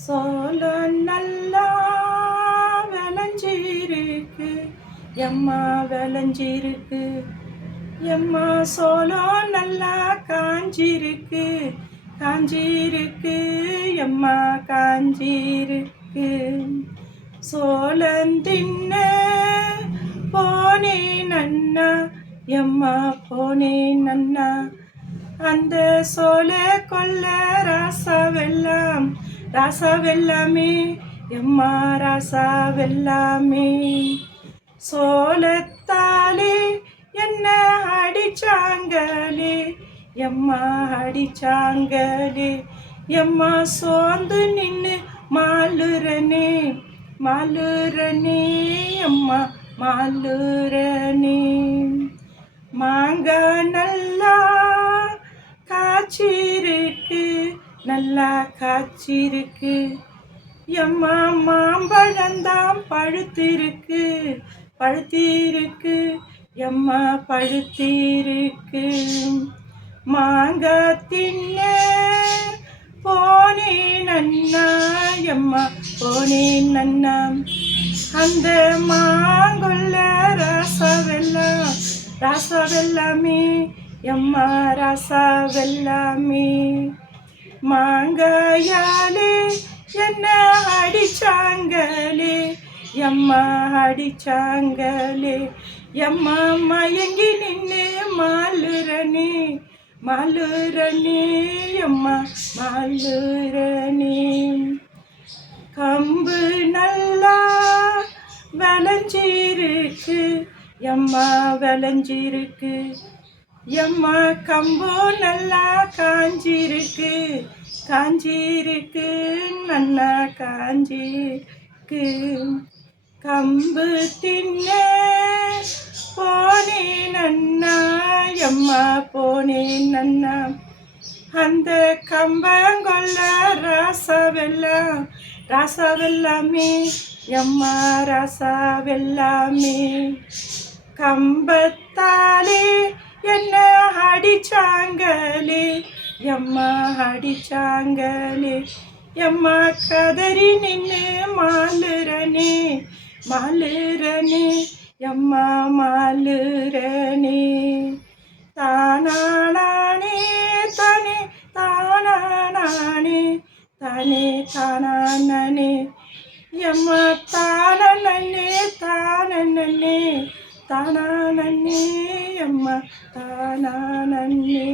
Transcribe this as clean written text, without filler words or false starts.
சோளம் நல்லா விளைஞ்சிருக்கு, எம்மா விளைஞ்சிருக்கு. எம்மா சோளம் நல்லா காஞ்சிருக்கு, காஞ்சிருக்கு, எம்மா காஞ்சிருக்கு. சோளம் தின்ன போனேன் அண்ணா, எம்மா போனேன் அண்ணா. அந்த சோள கொல்ல ராசவெல்லாம், ராசவெல்லாமே, எம்மா ராசவெல்லாமே. சோளத்தாலே என்ன அடிச்சாங்களே, எம்மா அடிச்சாங்களே. எம்மா சோர்ந்து நின்று மாலுரனே, மாலுரனே, எம்மா மாலுரனே. மாங்காய் நல்லா காய்ச்சிருக்கு, நல்லா காய்ச்சிருக்கு. எம்மா மாம்பழந்தான் பழுத்திருக்கு, பழுத்திருக்கு, எம்மா பழுத்திருக்கு. மாங்காய் தின்ன போனேன் அண்ணா, எம்மா போனேன் அண்ணா. அந்த மாங்கொல்ல ரசவெல்லாம், ரசவெல்லாமே, எம்மா ரசவெல்லாமே. மாங்காயாலே என்ன அடிச்சாங்களே, எம்மா அடிச்சாங்களே. எம்மா மயங்கி நின்று மாலுரனே, மாலுரனே, எம்மா மாலுரனே. கம்பு நல்லா விளைஞ்சிருக்கு, எம்மா விளைஞ்சிருக்கு. எம்மா கம்பு நல்லா காஞ்சிருக்கு, காஞ்சிருக்கு, நல்லா காஞ்சிருக்கு. கம்பு தின்ன போனேன் அண்ணா, எம்மா போனேன் அண்ணா. அந்த கம்பங்கொல்ல ரசவெல்லாம், ரசவெல்லாமே, எம்மா ரசவெல்லாமே. கம்பத்தாலே என்ன அடிச்சாங்களே, எம்மா அடிச்சாங்களே. எம்மா கதறி நின்று மாலுரனே, மாலுரனே, எம்மா மாலுரனே. தானானே தானே, தானானே தானே, தானானே, எம்மா தானே, தானே, தானானே, எம்மா தானானே.